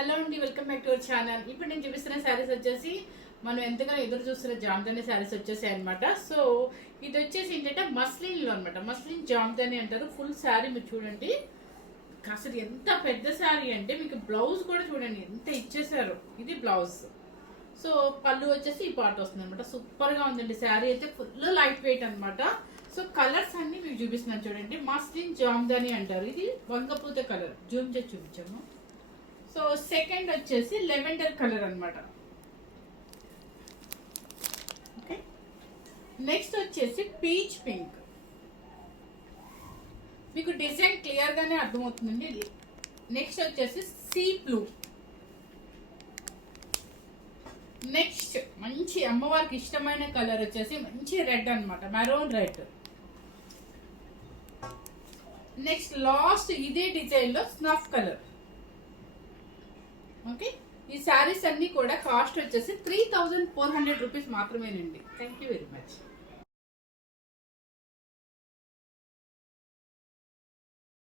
Hello అండి, welcome back to our channel. ఇప్పుడు నేను చూపిస్తున్న శారీస్ వచ్చేసి మనం ఎంతగానో ఎదురు చూస్తున్న జామ్దాని శారీస్ వచ్చేసాయి అనమాట. సో ఇది వచ్చేసి ఏంటంటే మస్లిన్లో అనమాట. మస్లిన్ జామ్దాని అంటారు. ఫుల్ శారీ మీరు చూడండి, అసలు ఎంత పెద్ద శారీ అంటే మీకు బ్లౌజ్ కూడా చూడండి ఎంత ఇచ్చేసారు. ఇది బ్లౌజ్. సో పళ్ళు వచ్చేసి ఈ పార్ట్ వస్తుంది అనమాట. సూపర్ గా ఉందండి శారీ అయితే, ఫుల్ లైట్ వెయిట్ అనమాట. సో కలర్స్ అన్ని మీకు చూపిస్తున్నాను చూడండి. మస్లిన్ జామ్దాని అంటారు. ఇది వంగపూత కలర్, జూమ్ చేసి చూపించాము. సో సెకండ్ వచ్చేసి లెవెండర్ కలర్ అనమాట. ఓకే, నెక్స్ట్ వచ్చేసి పీచ్ పింక్. మీకు డిజైన్ క్లియర్ గానే అర్థమవుతుందండి. నెక్స్ట్ వచ్చేసి సీ బ్లూ. నెక్స్ట్ మంచి అమ్మవారికి ఇష్టమైన కలర్ వచ్చేసి మంచి రెడ్ అనమాట, మెరూన్ రెడ్. నెక్స్ట్ లాస్ట్ ఇదే డిజైన్ లో స్నఫ్ కలర్. ఓకే, ఈ శారీస్ అన్ని కూడా కాస్ట్ వచ్చేసి 3400 రూపీస్ మాత్రమేనండి. Thank you very much.